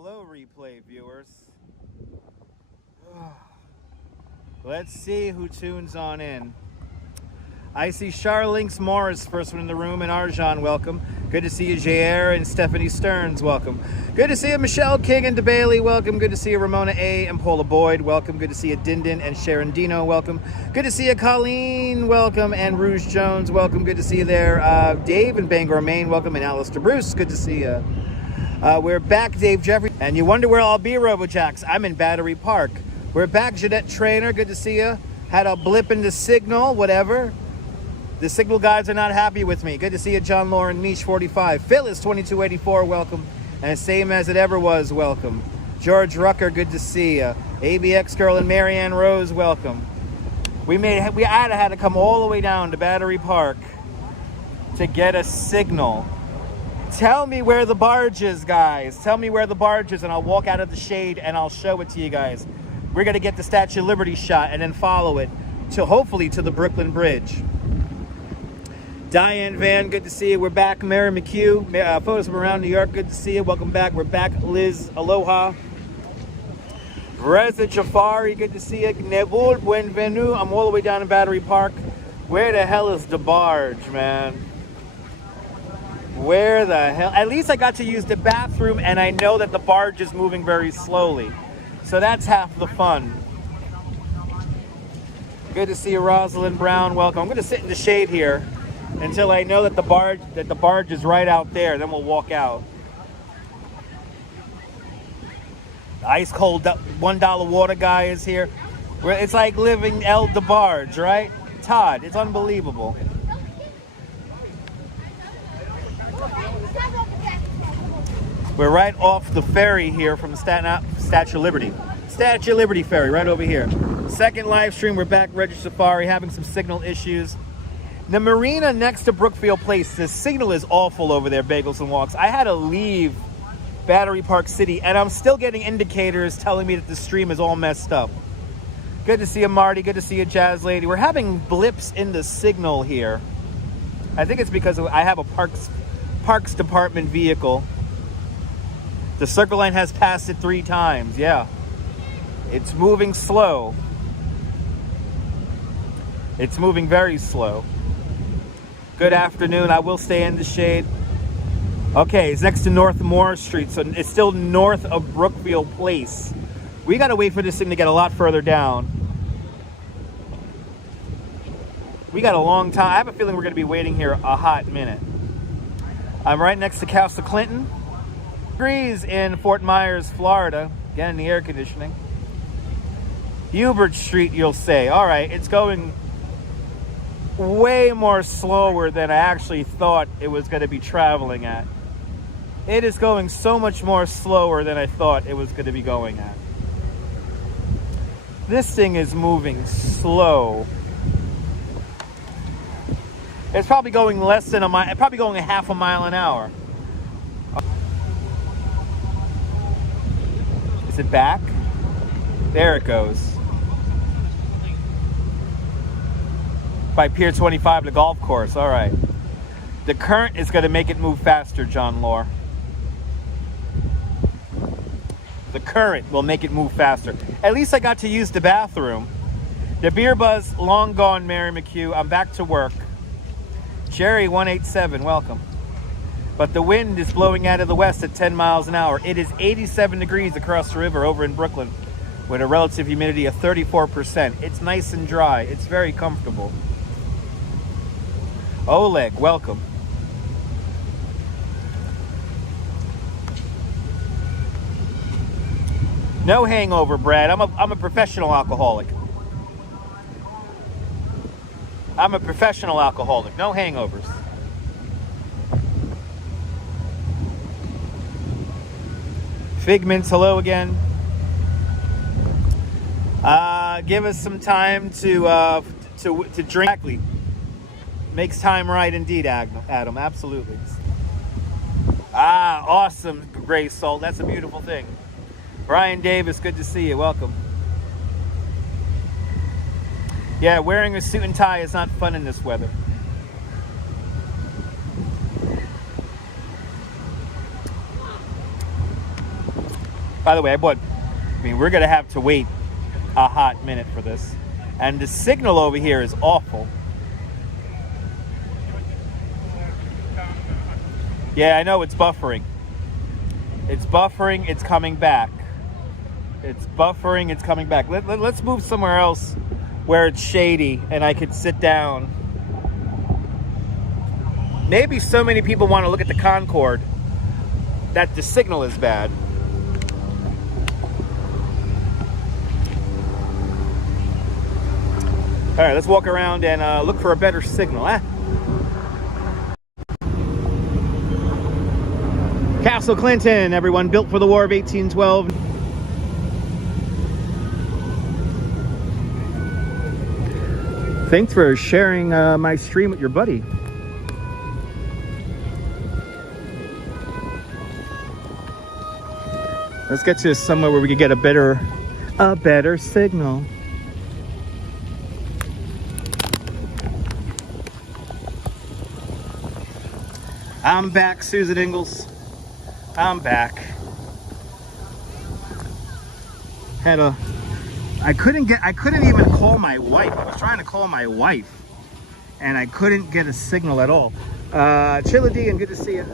hello, replay viewers. Let's see who tunes on in. I see Charlinks Morris, first one in the room, and Arjan, welcome. Good to see you, Jair, and Stephanie Stearns, welcome. Good to see you, Michelle King and DeBailey, welcome. Good to see you, Ramona A. and Paula Boyd, welcome. Good to see you, Dindin and Sharon Dino, welcome. Good to see you, Colleen, welcome, and Rouge Jones, welcome. Good to see you there. Dave and Bangor, Maine, welcome, and Alistair Bruce, good to see you. We're back, Dave Jeffrey, and you wonder where I'll be, RoboJax. I'm in Battery Park. We're back, Jeanette Trainer, good to see you. Had a blip in the signal, whatever. The signal guys are not happy with me. Good to see you, John Lauren, Mish 45. Phyllis 2284, welcome. And same as it ever was, welcome. George Rucker, good to see you. ABX Girl and Marianne Rose, welcome. We had to come all the way down to Battery Park to get a signal. Tell me where the barge is, guys. Tell me where the barge is, and I'll walk out of the shade and I'll show it to you guys. We're gonna get the Statue of Liberty shot and then follow it to hopefully to the Brooklyn Bridge. Diane Van, good to see you. We're back. Mary McHugh, photos from around New York, good to see you. Welcome back. We're back. Liz, aloha. Reza Jafari, good to see you. Nebul, buenvenu. I'm all the way down in Battery Park. Where the hell is the barge, man? Where the hell? At least I got to use the bathroom, and I know that the barge is moving very slowly. So that's half the fun. Good to see you, Rosalind Brown. Welcome. I'm going to sit in the shade here until I know that the barge is right out there. Then we'll walk out. The ice cold $1 water guy is here. It's like living El DeBarge, right? Todd, it's unbelievable. We're right off the ferry here from Statue of Liberty. Statue of Liberty ferry, right over here. Second live stream, we're back, Reggie Safari, having some signal issues. The marina next to Brookfield Place, the signal is awful over there, Bagels and Walks. I had to leave Battery Park City, and I'm still getting indicators telling me that the stream is all messed up. Good to see you, Marty. Good to see you, Jazz Lady. We're having blips in the signal here. I think it's because I have a Parks Department vehicle. The Circle Line has passed it 3 times, yeah. It's moving slow. It's moving very slow. Good afternoon. I will stay in the shade. Okay, it's next to North Moore Street, so it's still north of Brookfield Place. We got to wait for this thing to get a lot further down. We got a long time. I have a feeling we're going to be waiting here a hot minute. I'm right next to Castle Clinton. Degrees in Fort Myers, Florida. Again, in the air conditioning. Hubert Street, you'll say. All right, it's going way more slower than I actually thought it was going to be traveling at. It is going so much more slower than I thought it was going to be going at. This thing is moving slow. It's probably going less than a mile, probably going a half a mile an hour. Is it back? There it goes. By Pier 25, the golf course. All right. The current is going to make it move faster, John Lore. The current will make it move faster. At least I got to use the bathroom. The beer buzz, long gone, Mary McHugh. I'm back to work. Jerry 187, welcome. But the wind is blowing out of the west at 10 miles an hour. It is 87 degrees across the river over in Brooklyn with a relative humidity of 34%. It's nice and dry. It's very comfortable. Oleg, welcome. No hangover, Brad. I'm a professional alcoholic. I'm a professional alcoholic. No hangovers. Figments, hello again. Give us some time to drink. Exactly. Makes time right indeed, Adam. Absolutely. Ah, awesome, Gray Salt. That's a beautiful thing. Brian Davis, good to see you. Welcome. Yeah, wearing a suit and tie is not fun in this weather. By the way, we're gonna have to wait a hot minute for this. And the signal over here is awful. Yeah, I know it's buffering. It's buffering, it's coming back. It's buffering, it's coming back. Let's move somewhere else where it's shady and I could sit down. Maybe so many people want to look at the Concorde that the signal is bad. All right, let's walk around and look for a better signal. Castle Clinton, everyone, built for the War of 1812. Thanks for sharing my stream with your buddy. Let's get to somewhere where we can get a better signal. I'm back, Susan Ingalls. I'm back. I couldn't even call my wife. I was trying to call my wife and I couldn't get a signal at all. Chilla and good to see you.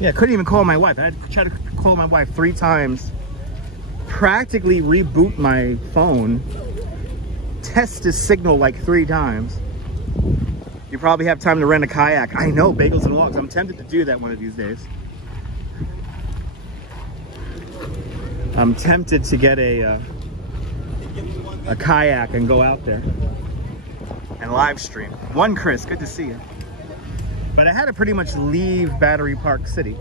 Yeah, I couldn't even call my wife. I had to try to call my wife 3 times. Practically reboot my phone. Test the signal like 3 times. You probably have time to rent a kayak. I know, bagels and walks. I'm tempted to do that one of these days. I'm tempted to get a kayak and go out there and live stream. One Chris, good to see you. But I had to pretty much leave Battery Park City.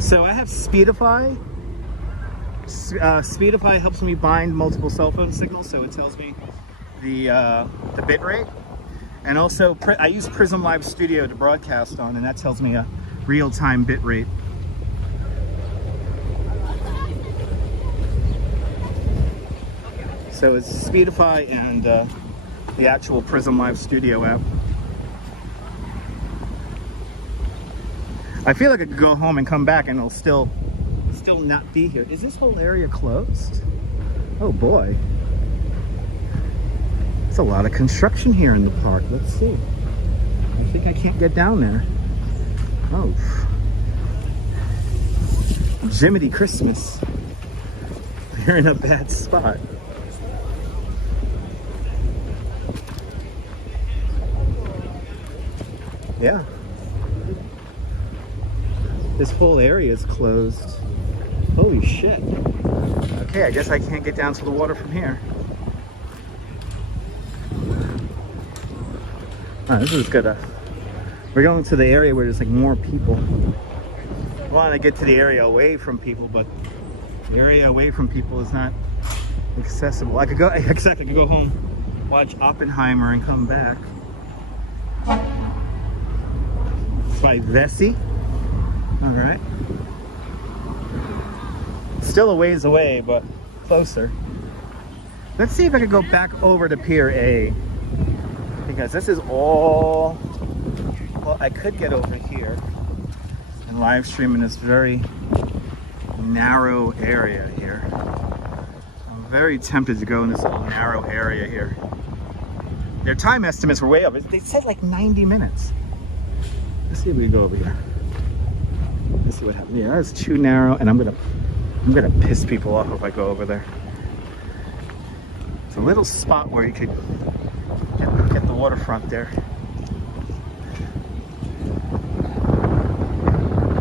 So I have Speedify. Speedify helps me bind multiple cell phone signals, so it tells me the bit rate, and also I use Prism Live Studio to broadcast on, and that tells me a real-time bit rate. So it's Speedify and the actual Prism Live Studio app. I feel like I could go home and come back and it'll still not be here. Is this whole area closed? Oh boy. There's a lot of construction here in the park. Let's see. I think I can't get down there. Oh. Jiminy Christmas. You're in a bad spot. Yeah. This whole area is closed. Holy shit. Okay, I guess I can't get down to the water from here. Oh, this is good. We're going to the area where there's like more people. I want to get to the area away from people, but the area away from people is not accessible. I could go home, watch Oppenheimer, and come back. It's by Vesey. All right. Still a ways away, but closer. Let's see if I could go back over to Pier A, because this is all, well, I could get over here and live stream in this very narrow area here. I'm very tempted to go in this little narrow area here. Their time estimates were way up. They said like 90 minutes. Let's see if we can go over here. Let's see what happens. Yeah, that's too narrow, and I'm gonna piss people off if I go over there. It's a little spot where you could get the waterfront there.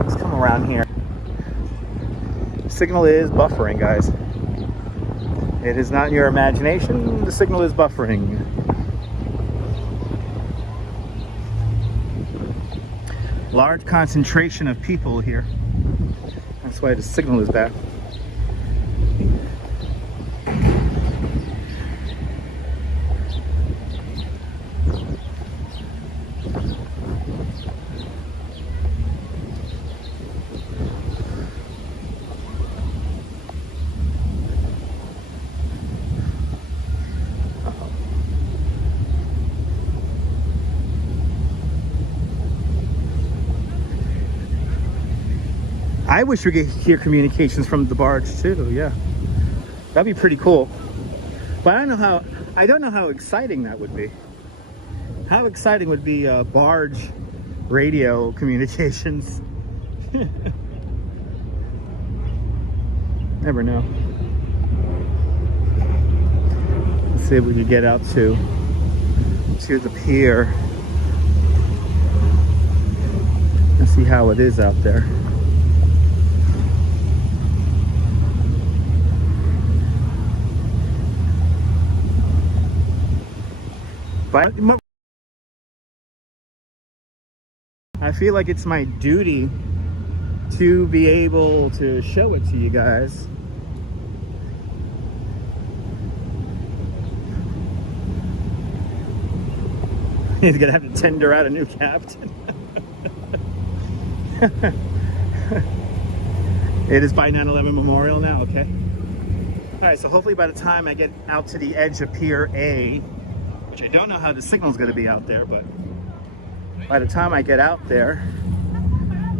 Let's come around here. Signal is buffering, guys. It is not your imagination. The signal is buffering. Large concentration of people here. That's why the signal is bad. I wish we could hear communications from the barge too. Yeah, that'd be pretty cool. But I don't know how exciting that would be. How exciting would be barge radio communications? Never know. Let's see if we could get out to the pier. Let's see how it is out there. But I feel like it's my duty to be able to show it to you guys. He's gonna have to tender out a new captain. It is by 9/11 Memorial now, okay? All right, so hopefully by the time I get out to the edge of Pier A, which I don't know how the signal's gonna be out there, but by the time I get out there,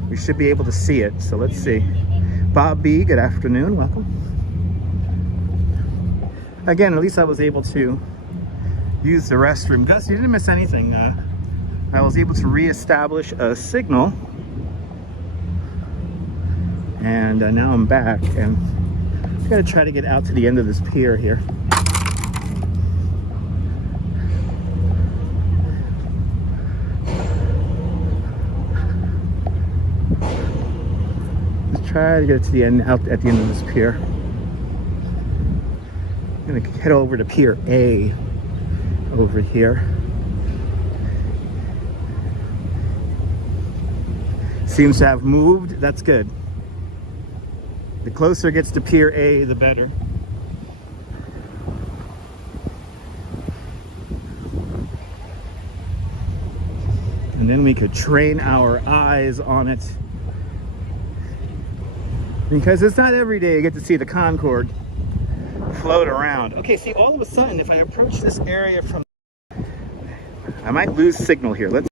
we should be able to see it. So let's see. Bob B, good afternoon, welcome. Again, at least I was able to use the restroom. Gus, you didn't miss anything. I was able to reestablish a signal, and now I'm back, and I'm gonna try to get out to the end of this pier here. Let's try to get to the end, out at the end of this pier. I'm gonna head over to Pier A over here. Seems to have moved. That's good. The closer it gets to Pier A, the better. And then we could train our eyes on it. Because it's not every day you get to see the Concorde float around. Okay, see, all of a sudden, if I approach this area from... I might lose signal here. Let's...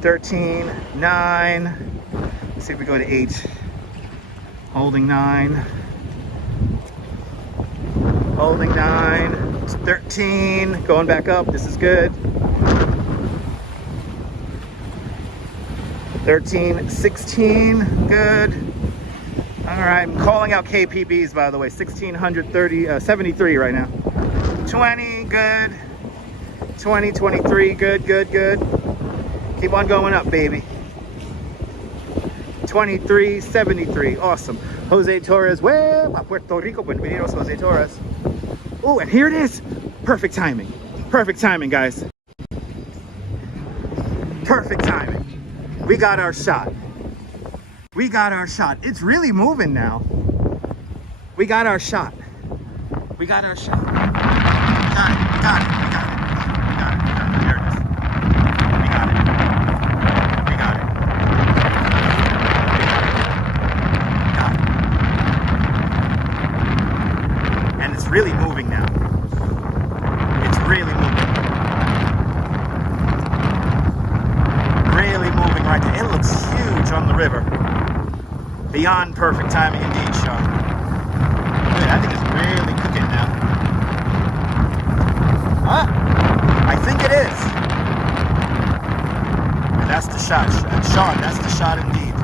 13, 9. Let's see if we go to 8. Holding 9. Holding 9. 13. Going back up. This is good. 13, 16. Good. All right, I'm calling out KPBs, by the way. 1630, 73 right now. 20, good. 20, 23, good, good, good. Keep on going up, baby. 23, 73, awesome. Jose Torres, well, a Puerto Rico, bienvenidos, Jose Torres. Oh, and here it is. Perfect timing. Perfect timing, guys. Perfect timing. We got our shot. We got our shot. It's really moving now. We got our shot. We got our shot. Got it. Got it. We got it. We got it. There it is. We got it. We got it. Got it. And it's really moving now. It's really moving. Really moving right there. It looks huge on the river. Beyond perfect timing indeed, Sean. Good, I think it's really cooking now. Huh? I think it is. And that's the shot. Sean, that's the shot indeed.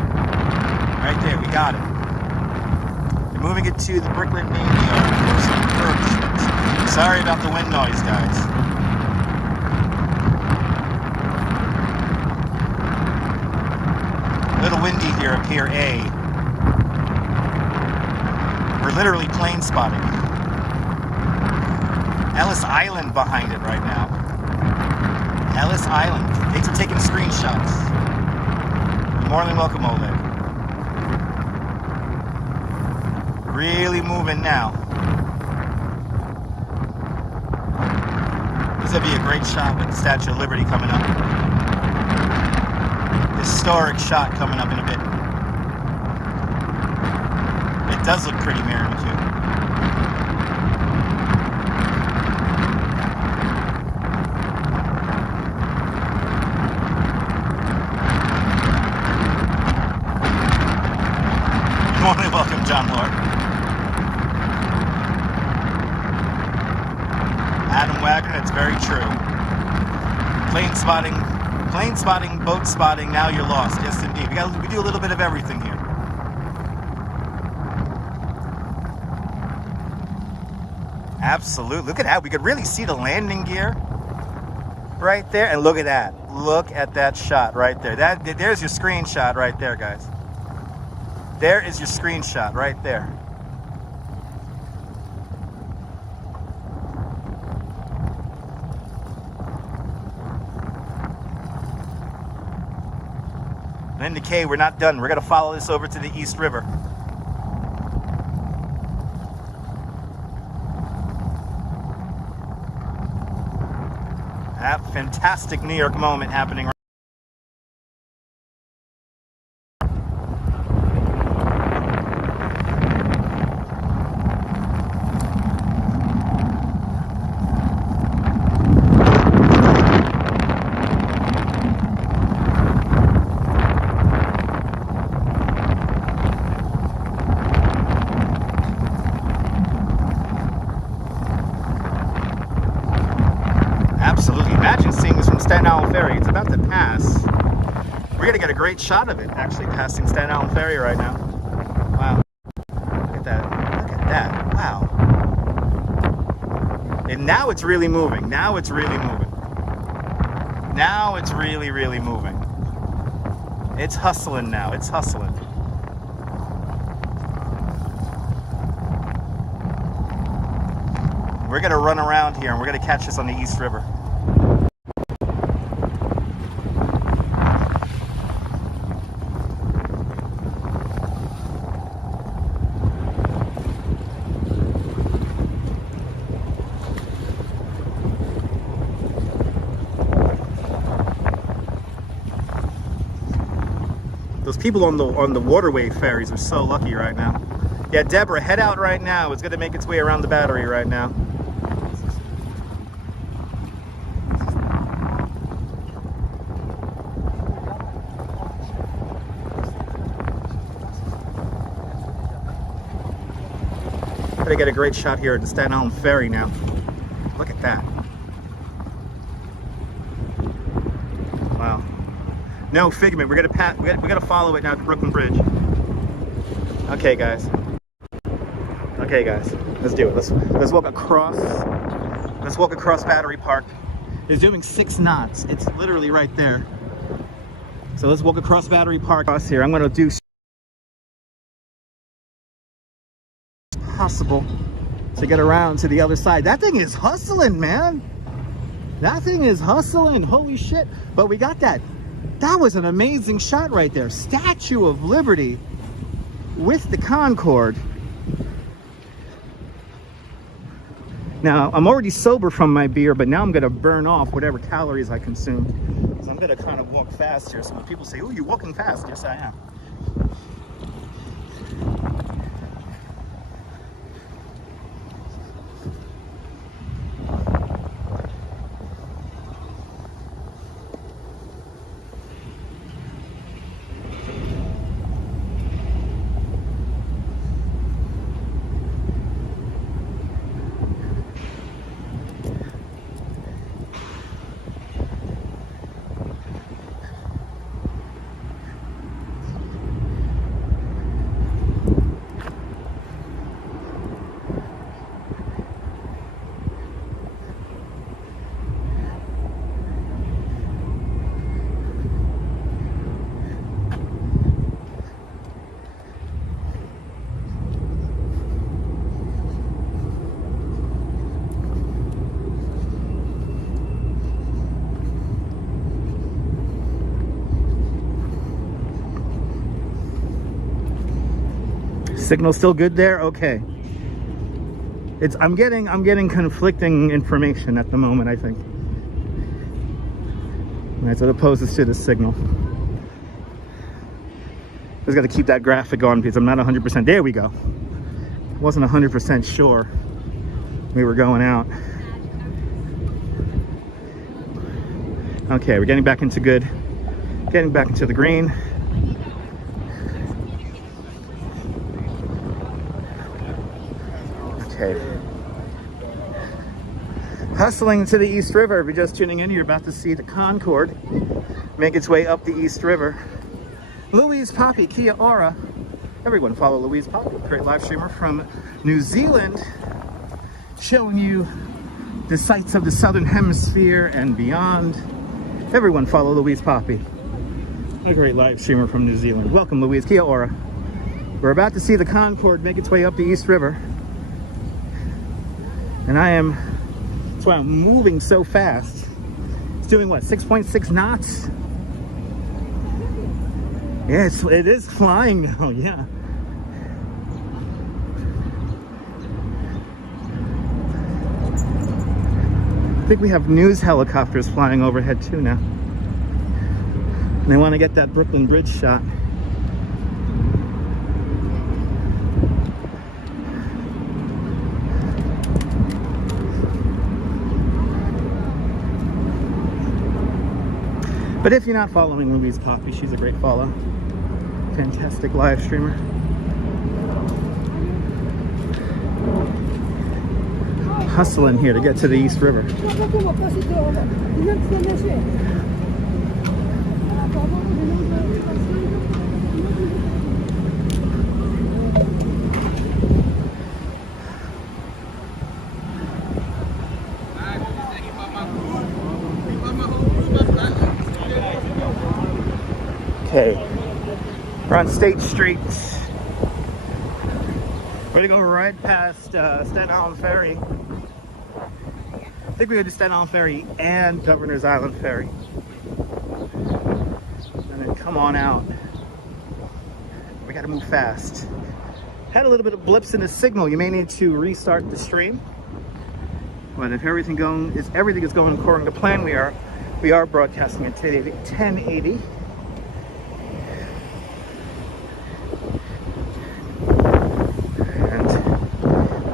Right there, we got it. We're moving it to the Brooklyn Navy Yard. Sorry about the wind noise, guys. A little windy here at Pier A. We're literally plane spotting. Ellis Island behind it right now. Ellis Island. Thanks for taking screenshots. You're more than welcome, Oleg. Really moving now. This would be a great shot with the Statue of Liberty coming up. Historic shot coming up in a bit. It does look pretty, Mary, too. Madam Wagner, it's very true. Plane spotting, boat spotting, now you're lost. Yes, indeed. We do a little bit of everything here. Absolutely. Look at that. We could really see the landing gear right there. And look at that. Look at that shot right there. There's your screenshot right there, guys. There is your screenshot right there. And in the K, we're not done. We're going to follow this over to the East River. That fantastic New York moment happening right. Staten Island Ferry. It's about to pass. We're gonna get a great shot of it actually passing Staten Island Ferry right now. Wow. Look at that. Look at that. Wow. And now it's really moving. Now it's really moving. Now it's really, really moving. It's hustling now. It's hustling. We're gonna run around here and we're gonna catch this on the East River. Those people on the waterway ferries are so lucky right now. Yeah, Deborah, head out right now. It's gonna make its way around the battery right now. Gotta get a great shot here at the Staten Island Ferry now. Look at that. Wow. No, Figment, we're gonna follow it now to Brooklyn Bridge. Okay, guys. Okay, guys. Let's do it. Let's walk across. Let's walk across Battery Park. It's doing 6 knots. It's literally right there. So let's walk across Battery Park. Across here, I'm gonna do possible to get around to the other side. That thing is hustling, man. That thing is hustling. Holy shit. But we got that. That was an amazing shot right there. Statue of Liberty with the Concorde. Now, I'm already sober from my beer, but now I'm gonna burn off whatever calories I consumed. So I'm gonna kind of walk fast here. So when people say, oh, you're walking fast. Yes, I am. Signal still good there? Okay. I'm getting conflicting information at the moment, I think. All right, so it opposes to the signal. Just got to keep that graphic on because I'm not 100%. There we go. Wasn't 100% sure we were going out. Okay, we're getting back into good. Getting back into the green. Okay. Hustling to the East River. If you're just tuning in, you're about to see the Concorde make its way up the East River. Louise Poppy, Kia Ora. Everyone follow Louise Poppy, great live streamer from New Zealand, showing you the sights of the Southern Hemisphere and beyond. Everyone follow Louise Poppy, a great live streamer from New Zealand. Welcome, Louise. Kia Ora. We're about to see the Concorde make its way up the East River. And that's why I'm moving so fast. It's doing what, 6.6 knots? Yes, it is flying now, yeah. I think we have news helicopters flying overhead too now. And they want to get that Brooklyn Bridge shot. But if you're not following Louise Poppy, she's a great follow. Fantastic live streamer. Hustling here to get to the East River. Okay, we're on State Street. We're gonna go right past Staten Island Ferry. I think we're gonna do Staten Island Ferry and Governor's Island Ferry. And then come on out. We gotta move fast. Had a little bit of blips in the signal. You may need to restart the stream. But if everything is going according to plan, we are broadcasting at 1080.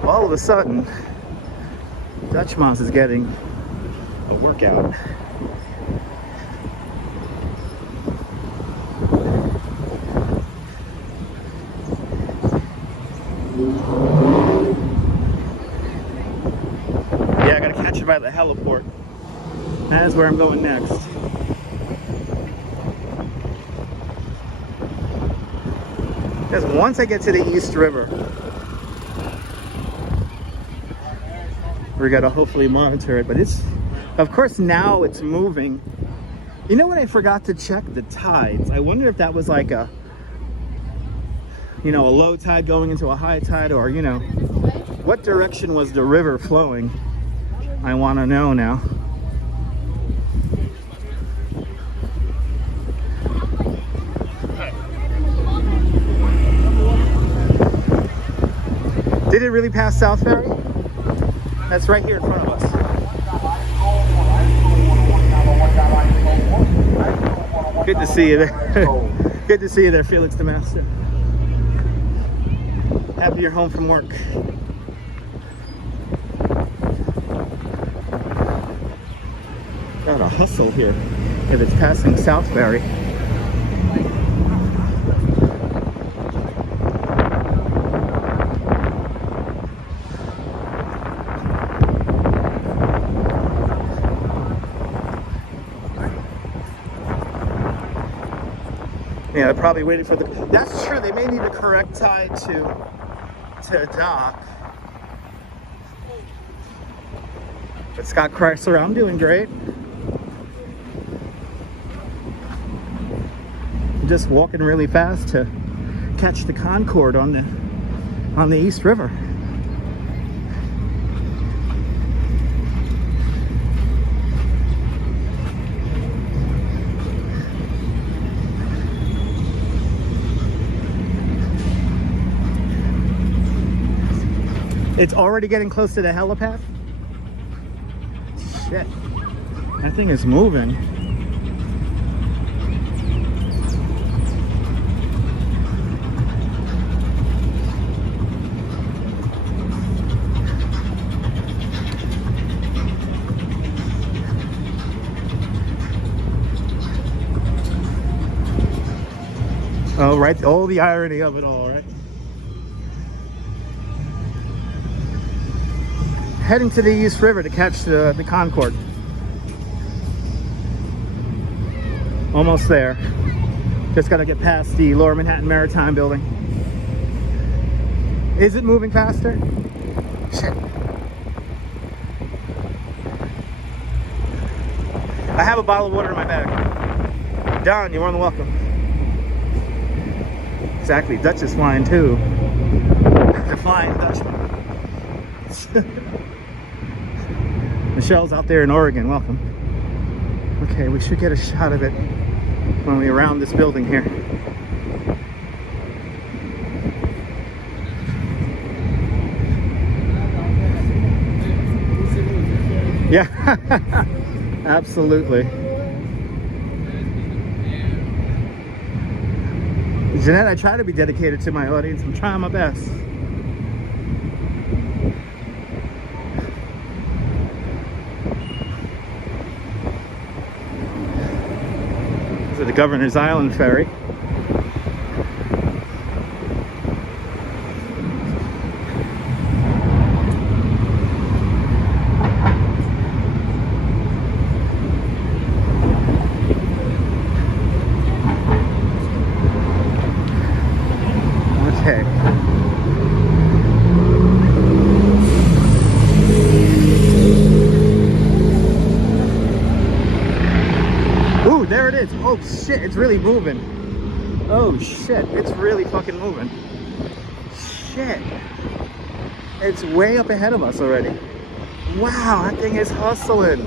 All of a sudden, Dutch Moss is getting a workout. Yeah, I gotta catch it by the heliport. That is where I'm going next. Because once I get to the East River, we gotta hopefully monitor it, but of course now it's moving. You know what, I forgot to check the tides. I wonder if that was like a low tide going into a high tide, or what direction was the river flowing? I want to know now. Did it really pass South Ferry? That's right here in front of us. Good to see you there. Good to see you there, Felix the Master. Happy you're home from work. Got a hustle here if it's passing Southbury. Yeah, they're probably waiting for that's true, they may need the correct tide to dock. But Scott Chrysler, I'm doing great. I'm just walking really fast to catch the Concorde on the East River. It's already getting close to the helipad. Shit. That thing is moving. Oh, right. Oh, the irony of it all, right? heading to the East River to catch the Concorde. Almost there. Just gotta get past the Lower Manhattan Maritime building. Is it moving faster? Shit. I have a bottle of water in my bag. Don, you're more than welcome. Exactly, Dutch is flying too. The Flying Dutchman. Michelle's out there in Oregon, welcome. Okay, we should get a shot of it when we round this building here. Yeah, absolutely. Jeanette, I try to be dedicated to my audience. I'm trying my best. This is the Governor's Island ferry. Okay. Ooh, there it is. Oh shit, it's really moving. Oh shit, it's really fucking moving. Shit. It's way up ahead of us already. Wow, that thing is hustling.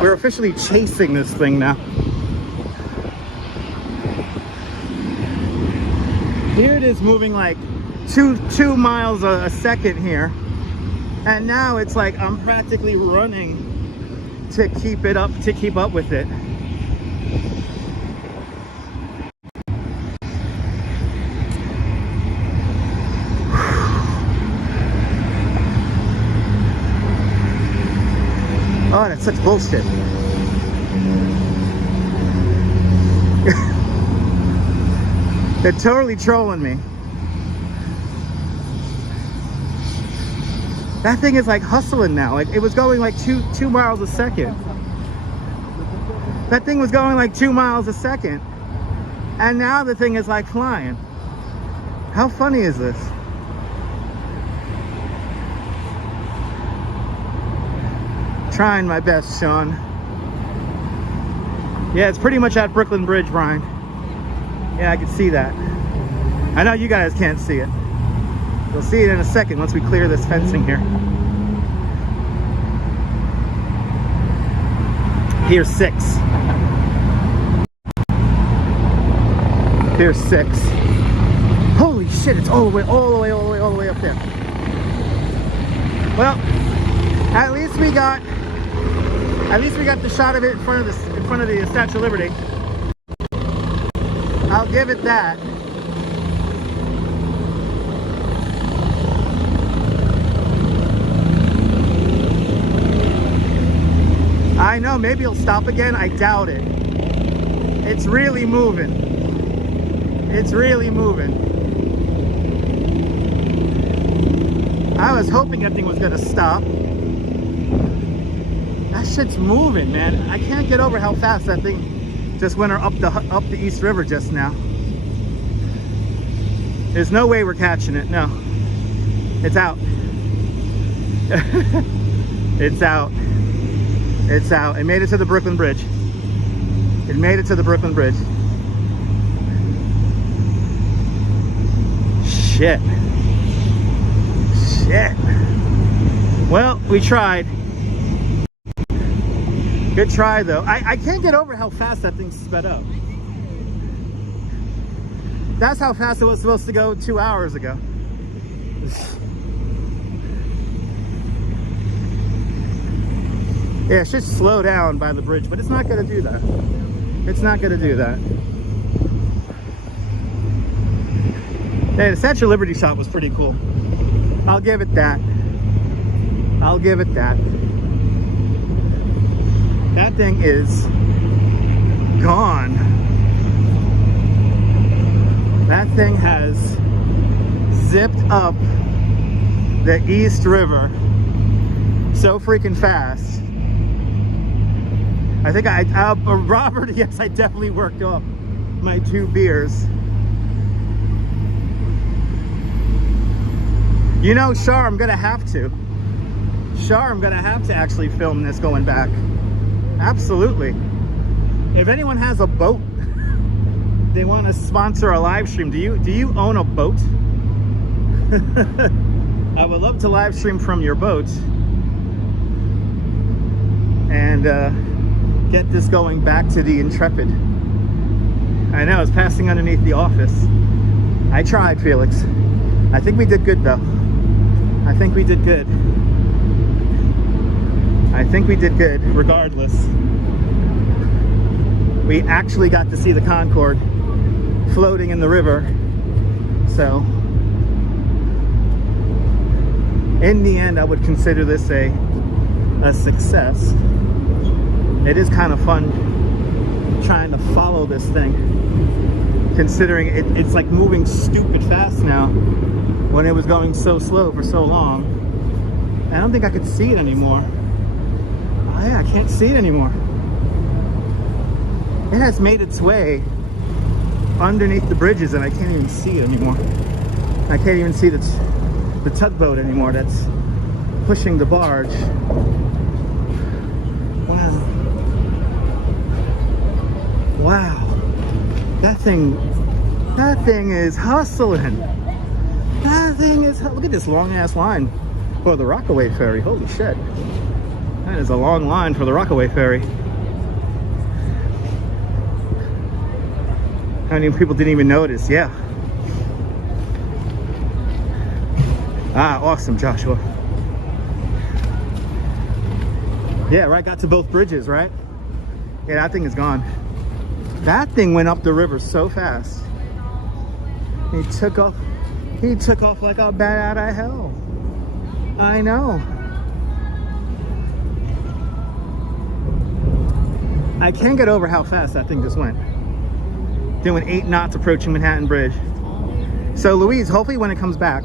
We're officially chasing this thing now. Here it is moving like two miles a second here. And now it's like I'm practically running to keep up with it. Oh, that's such bullshit. They're totally trolling me. That thing is like hustling now. Like it was going like two miles a second. That thing was going like 2 miles a second. And now the thing is like flying. How funny is this? Trying my best, Sean. Yeah, it's pretty much at Brooklyn Bridge, Brian. Yeah, I can see that. I know you guys can't see it. You'll see it in a second once we clear this fencing here. Here's 6. Here's 6. Holy shit, it's all the way up there. Well, at least we got the shot of it in front of the Statue of Liberty. I'll give it that. I know, maybe it'll stop again. I doubt it. It's really moving. It's really moving. I was hoping that thing was gonna stop. That shit's moving, man. I can't get over how fast that thing just went up the East River just now. There's no way we're catching it. No. It's out. It's out. It's out. It made it to the Brooklyn Bridge. It made it to the Brooklyn Bridge. Shit. Shit. Well, we tried. Good try, though. I can't get over how fast that thing sped up. That's how fast it was supposed to go 2 hours ago. Yeah, it should slow down by the bridge, but it's not going to do that. It's not going to do that. Hey, the Statue of Liberty shot was pretty cool. I'll give it that. I'll give it that. That thing is gone. That thing has zipped up the East River so freaking fast. I think Robert, yes, I definitely worked off my 2 beers. You know, Shar, I'm gonna have to. Shar, I'm gonna have to actually film this going back. Absolutely. If anyone has a boat, they want to sponsor a live stream. Do you own a boat? I would love to live stream from your boat and get this going back to the Intrepid. I know, it's passing underneath the office. I tried, Felix. I think we did good though. I think we did good. I think we did good regardless. We actually got to see the Concorde floating in the river. So in the end, I would consider this a success. It is kind of fun trying to follow this thing, considering it's like moving stupid fast now when it was going so slow for so long. I don't think I could see it anymore. Oh yeah, I can't see it anymore. It has made its way underneath the bridges and I can't even see it anymore. I can't even see the tugboat anymore that's pushing the barge. Wow. Wow. That thing is hustling. That thing is, look at this long ass line for the Rockaway ferry. Holy shit. That is a long line for the Rockaway ferry. How many people didn't even notice? Yeah. Ah, awesome, Joshua. Yeah, right, got to both bridges, right? Yeah, that thing is gone. That thing went up the river so fast. He took off like a bat out of hell. I know. I can't get over how fast that thing just went. Doing 8 knots approaching Manhattan Bridge. So Louise, hopefully when it comes back,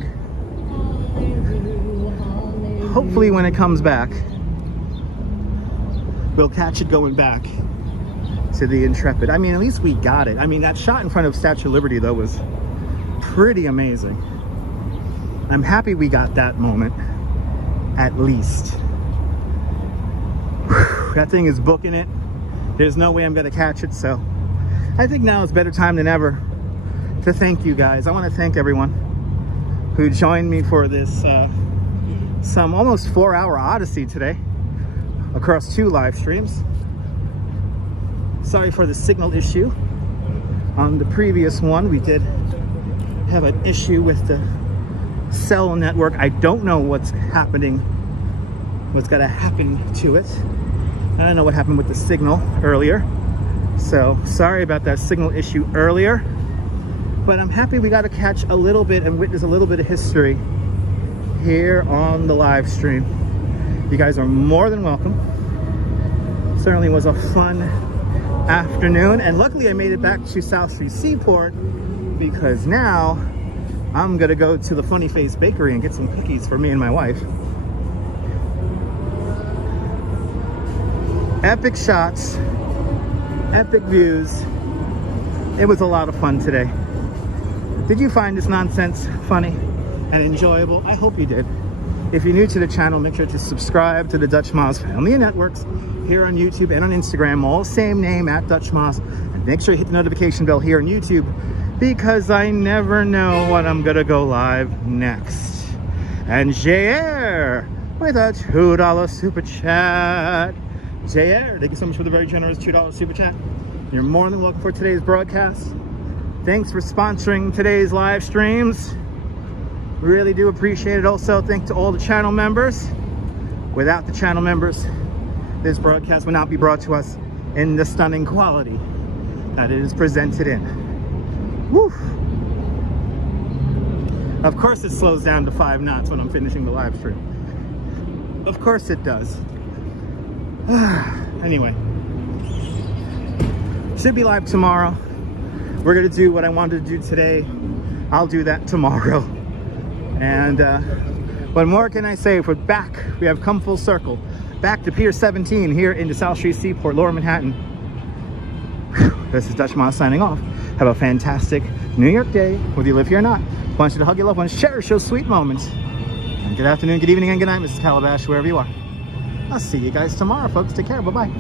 we'll catch it going back to the Intrepid. I mean, at least we got it. I mean, that shot in front of Statue of Liberty though was pretty amazing. I'm happy we got that moment, at least. Whew, that thing is booking it. There's no way I'm gonna catch it, so I think now is a better time than ever to thank you guys. I want to thank everyone who joined me for this some almost 4-hour odyssey today across 2 live streams. Sorry for the signal issue. On the previous one, we did have an issue with the cell network. I don't know what's happening, what's gonna happen to it. I don't know what happened with the signal earlier. So sorry about that signal issue earlier, but I'm happy we got to catch a little bit and witness a little bit of history here on the live stream. You guys are more than welcome. Certainly was a fun afternoon, and luckily I made it back to South Street Seaport because now I'm gonna go to the Funny Face Bakery and get some cookies for me and my wife. Epic shots. Epic views. It was a lot of fun today. Did you find this nonsense funny and enjoyable? I hope you did. If you're new to the channel, make sure to subscribe to the Dutch Moz Family of Networks here on YouTube and on Instagram, all same name, at Dutch Moz. And make sure you hit the notification bell here on YouTube because I never know when I'm gonna go live next. And JR with a $2 super chat. JR, thank you so much for the very generous $2 super chat. You're more than welcome for today's broadcast. Thanks for sponsoring today's live streams. Really do appreciate it. Also, thanks to all the channel members. Without the channel members, this broadcast would not be brought to us in the stunning quality that it is presented in. Woo! Of course it slows down to 5 knots when I'm finishing the live stream. Of course it does. Anyway, should be live tomorrow. we're gonna do what I wanted to do today. I'll do that tomorrow. And what more can I say? We're back. We have come full circle. Back to Pier 17 here into South Street Seaport, Lower Manhattan. Whew. This is Dutch Moss signing off. Have a fantastic New York day, whether you live here or not. I want you to hug your loved ones, cherish those sweet moments. And good afternoon, good evening, and good night, Mrs. Calabash, wherever you are. I'll see you guys tomorrow, folks. Take care. Bye-bye.